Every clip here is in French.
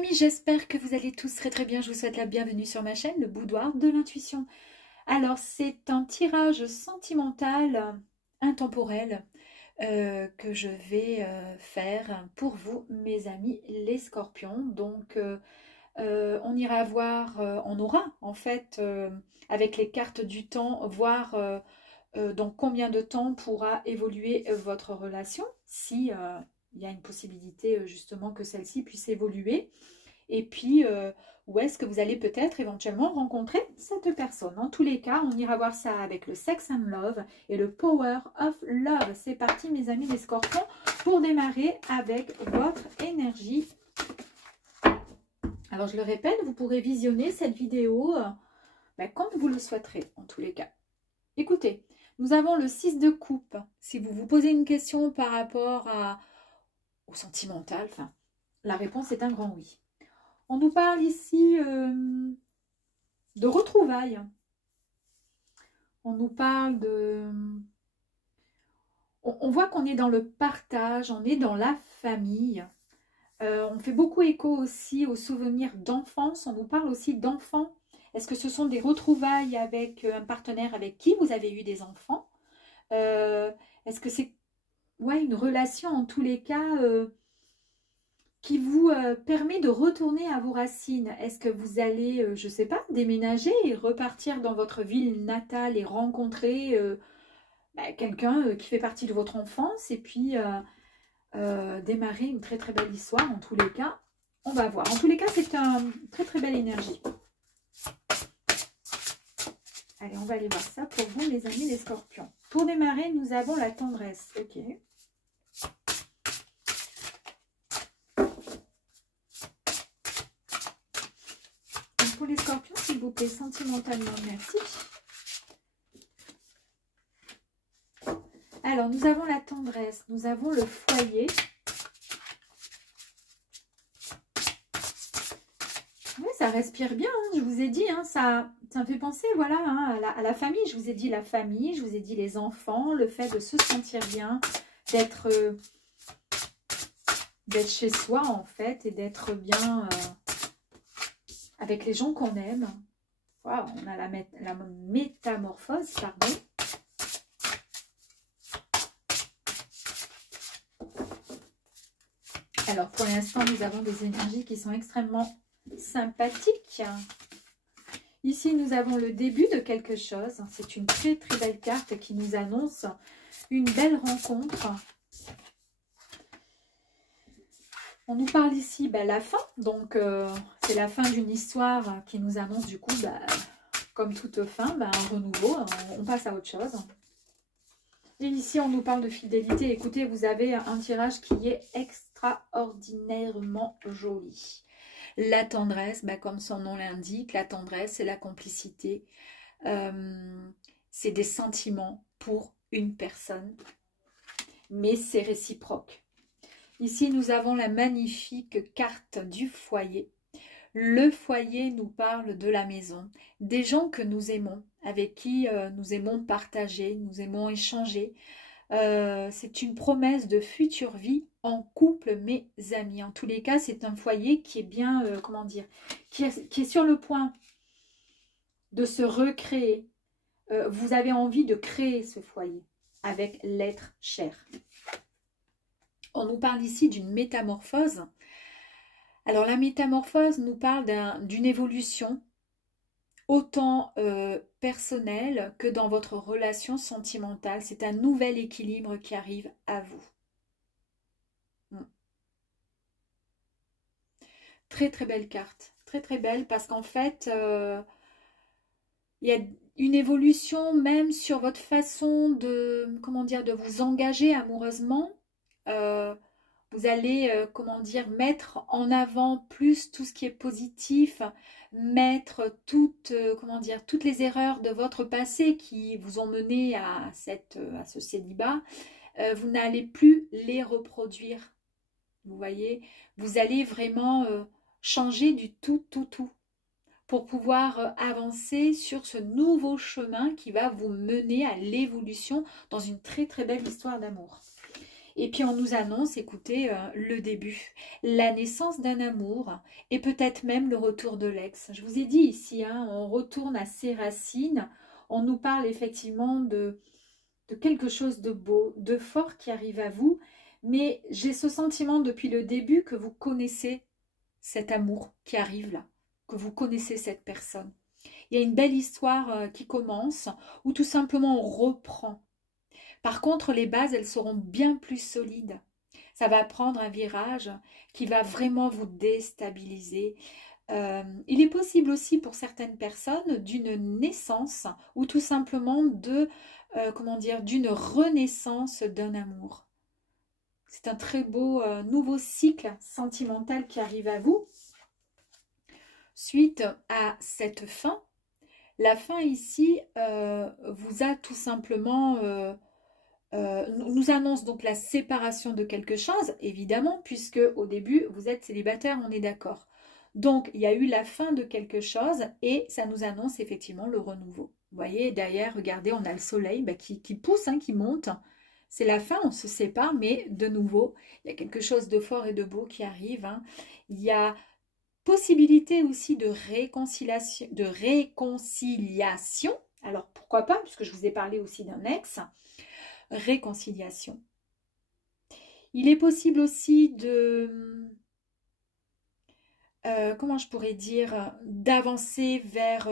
amis, j'espère que vous allez tous très bien. Je vous souhaite la bienvenue sur ma chaîne, le Boudoir de l'intuition. Alors, c'est un tirage sentimental intemporel que je vais faire pour vous, mes amis, les scorpions. Donc, on ira voir, on aura en fait, avec les cartes du temps, voir dans combien de temps pourra évoluer votre relation, si il y a une possibilité justement que celle-ci puisse évoluer. Et puis, où est-ce que vous allez peut-être éventuellement rencontrer cette personne. En tous les cas, on ira voir ça avec le Sex and Love et le Power of Love. C'est parti, mes amis les scorpions, pour démarrer avec votre énergie. Alors, je le répète, vous pourrez visionner cette vidéo comme vous le souhaiterez, en tous les cas. Écoutez, nous avons le 6 de coupe. Si vous vous posez une question par rapport au sentimental, la réponse est un grand oui. On nous parle ici de retrouvailles. On nous parle de... On voit qu'on est dans le partage, on est dans la famille. On fait beaucoup écho aussi aux souvenirs d'enfance. On nous parle aussi d'enfants. Est-ce que ce sont des retrouvailles avec un partenaire avec qui vous avez eu des enfants? Est-ce que c'est une relation en tous les cas qui vous permet de retourner à vos racines? Est-ce que vous allez, je ne sais pas, déménager et repartir dans votre ville natale et rencontrer quelqu'un qui fait partie de votre enfance et puis démarrer une très très belle histoire? En tous les cas, on va voir. En tous les cas, c'est une très très belle énergie. Allez, on va aller voir ça pour vous, mes amis les scorpions. Pour démarrer, nous avons la tendresse. Ok. Donc pour les scorpions, s'il vous plaît, sentimentalement, merci. Alors, nous avons la tendresse, nous avons le foyer. Oui, ça respire bien, hein, je vous ai dit, hein, ça me fait penser, voilà, hein, à la famille. Je vous ai dit la famille, je vous ai dit les enfants, le fait de se sentir bien, d'être chez soi, en fait, et d'être bien avec les gens qu'on aime. Wow, on a la métamorphose, pardon. Alors, pour l'instant, nous avons des énergies qui sont extrêmement sympathiques. Ici, nous avons le début de quelque chose. C'est une très, très belle carte qui nous annonce une belle rencontre. On nous parle ici, la fin. Donc, c'est la fin d'une histoire qui nous annonce, du coup, comme toute fin, un renouveau. On passe à autre chose. Et ici, on nous parle de fidélité. Écoutez, vous avez un tirage qui est extraordinairement joli. La tendresse, comme son nom l'indique, la tendresse, c'est la complicité. C'est des sentiments pour une personne. Mais c'est réciproque. Ici, nous avons la magnifique carte du foyer. Le foyer nous parle de la maison, des gens que nous aimons, avec qui nous aimons partager, nous aimons échanger. C'est une promesse de future vie en couple, mes amis. En tous les cas, c'est un foyer qui est bien, comment dire, qui est sur le point de se recréer. Vous avez envie de créer ce foyer avec l'être cher. On nous parle ici d'une métamorphose. Alors, la métamorphose nous parle d'une évolution, autant personnelle que dans votre relation sentimentale. C'est un nouvel équilibre qui arrive à vous. Très, très belle carte. Très, très belle parce qu'en fait, il y a une évolution même sur votre façon de, comment dire, de vous engager amoureusement. Vous allez, comment dire, mettre en avant plus tout ce qui est positif, mettre toutes, comment dire, toutes les erreurs de votre passé qui vous ont mené à ce célibat. Vous n'allez plus les reproduire. Vous voyez, vous allez vraiment changer du tout pour pouvoir avancer sur ce nouveau chemin qui va vous mener à l'évolution dans une très très belle histoire d'amour. Et puis on nous annonce, écoutez, le début, la naissance d'un amour et peut-être même le retour de l'ex. Je vous ai dit ici, hein, on retourne à ses racines, on nous parle effectivement de quelque chose de beau, de fort qui arrive à vous, mais j'ai ce sentiment depuis le début que vous connaissez cet amour qui arrive là, que vous connaissez cette personne. Il y a une belle histoire qui commence, ou tout simplement on reprend. Par contre, les bases, elles seront bien plus solides. Ça va prendre un virage qui va vraiment vous déstabiliser. Il est possible aussi pour certaines personnes d'une naissance ou tout simplement comment dire, d'une renaissance d'un amour. C'est un très beau nouveau cycle sentimental qui arrive à vous. Suite à cette fin, la fin ici vous a tout simplement... nous annonce donc la séparation de quelque chose, évidemment, puisque au début, vous êtes célibataire, on est d'accord. Donc, il y a eu la fin de quelque chose et ça nous annonce effectivement le renouveau. Vous voyez, derrière, regardez, on a le soleil qui pousse, hein, qui monte. C'est la fin, on se sépare, mais de nouveau, il y a quelque chose de fort et de beau qui arrive. Hein. Il y a possibilité aussi de réconciliation. Alors, pourquoi pas, puisque je vous ai parlé aussi d'un ex. Réconciliation. Il est possible aussi de, comment je pourrais dire, d'avancer vers,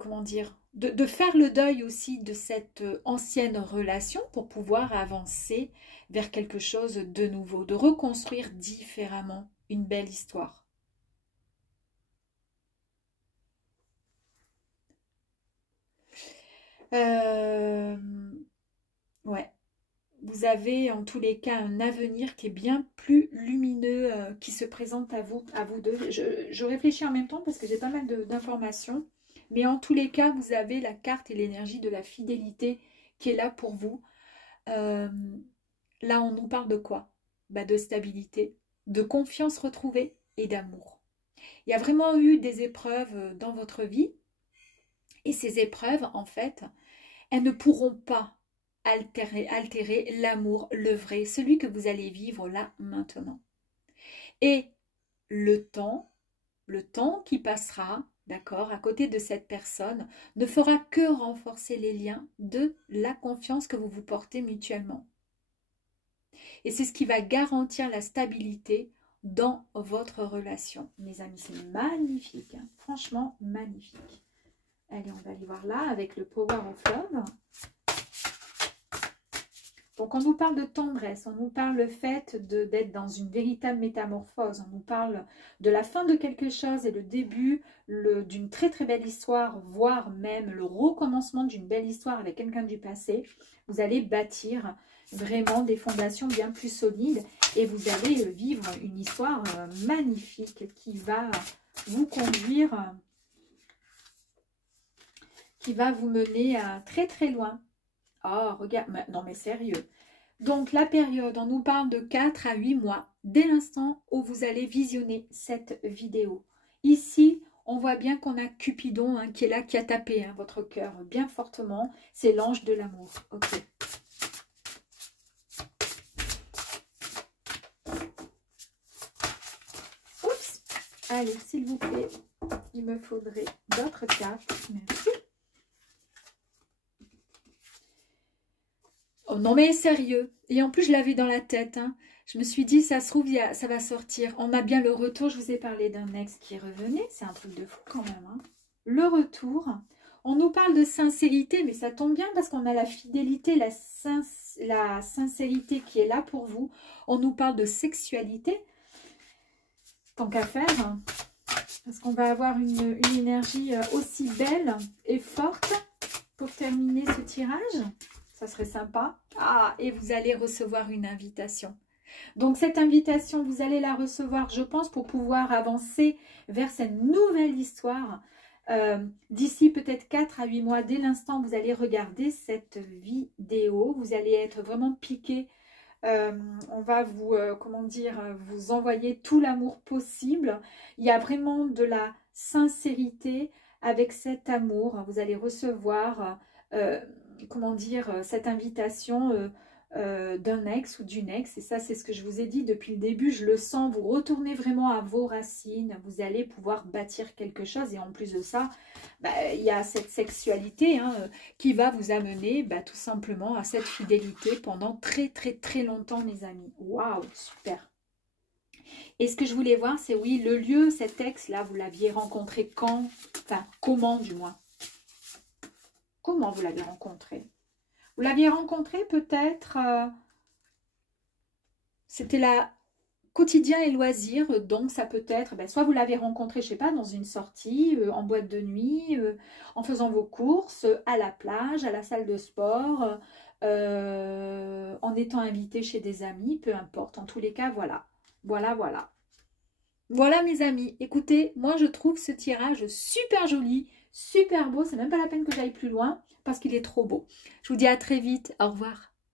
comment dire, de faire le deuil aussi de cette ancienne relation pour pouvoir avancer vers quelque chose de nouveau, de reconstruire différemment une belle histoire. Ouais. Vous avez en tous les cas un avenir qui est bien plus lumineux qui se présente à vous deux. Je réfléchis en même temps parce que j'ai pas mal d'informations. Mais en tous les cas, vous avez la carte et l'énergie de la fidélité qui est là pour vous. Euh, Là, on nous parle de quoi? Bah, de stabilité, de confiance retrouvée et d'amour. Il y a vraiment eu des épreuves dans votre vie. Et ces épreuves, en fait, elles ne pourront pas altérer l'amour, le vrai, celui que vous allez vivre là maintenant. Et le temps qui passera, d'accord, à côté de cette personne, ne fera que renforcer les liens de la confiance que vous vous portez mutuellement. Et c'est ce qui va garantir la stabilité dans votre relation. Mes amis, c'est magnifique, hein, franchement magnifique. Allez, on va aller voir là avec le Power of Love. Donc, on nous parle de tendresse, on nous parle le fait d'être dans une véritable métamorphose, on nous parle de la fin de quelque chose et le début d'une très très belle histoire, voire même le recommencement d'une belle histoire avec quelqu'un du passé. Vous allez bâtir vraiment des fondations bien plus solides et vous allez vivre une histoire magnifique qui va vous conduire, qui va vous mener très très loin. Oh, regarde, non mais sérieux. Donc la période, on nous parle de 4 à 8 mois, dès l'instant où vous allez visionner cette vidéo. Ici, on voit bien qu'on a Cupidon hein, qui est là, qui a tapé hein, votre cœur bien fortement. C'est l'ange de l'amour. Ok. Oups. Allez, s'il vous plaît, il me faudrait d'autres cartes. Merci. Oh non mais sérieux. Et en plus je l'avais dans la tête. Hein. Je me suis dit ça se trouve ça va sortir. On a bien le retour. Je vous ai parlé d'un ex qui revenait. C'est un truc de fou quand même. Hein. Le retour. On nous parle de sincérité. Mais ça tombe bien parce qu'on a la fidélité, la sincérité qui est là pour vous. On nous parle de sexualité. Tant qu'à faire. Hein. Parce qu'on va avoir une énergie aussi belle et forte pour terminer ce tirage. Ça serait sympa. Ah, et vous allez recevoir une invitation. Donc, cette invitation, vous allez la recevoir, je pense, pour pouvoir avancer vers cette nouvelle histoire. D'ici peut-être 4 à 8 mois, dès l'instant où vous allez regarder cette vidéo, vous allez être vraiment piqué. On va vous, comment dire, vous envoyer tout l'amour possible. Il y a vraiment de la sincérité avec cet amour. Vous allez recevoir... comment dire, cette invitation d'un ex ou d'une ex. Et ça, c'est ce que je vous ai dit depuis le début. Je le sens, vous retournez vraiment à vos racines. Vous allez pouvoir bâtir quelque chose. Et en plus de ça, il y a cette sexualité qui va vous amener tout simplement à cette fidélité pendant très très très longtemps, mes amis. Waouh, super. Et ce que je voulais voir, c'est oui, le lieu, cet ex-là, vous l'aviez rencontré quand? Enfin, comment du moins? Comment vous l'avez rencontré? Vous l'aviez rencontré peut-être, c'était la quotidien et loisirs, donc ça peut être, soit vous l'avez rencontré, je sais pas, dans une sortie, en boîte de nuit, en faisant vos courses, à la plage, à la salle de sport, en étant invité chez des amis, peu importe. En tous les cas, voilà. Voilà, voilà. Voilà mes amis, écoutez, moi je trouve ce tirage super joli, super beau, c'est même pas la peine que j'aille plus loin parce qu'il est trop beau. Je vous dis à très vite, au revoir.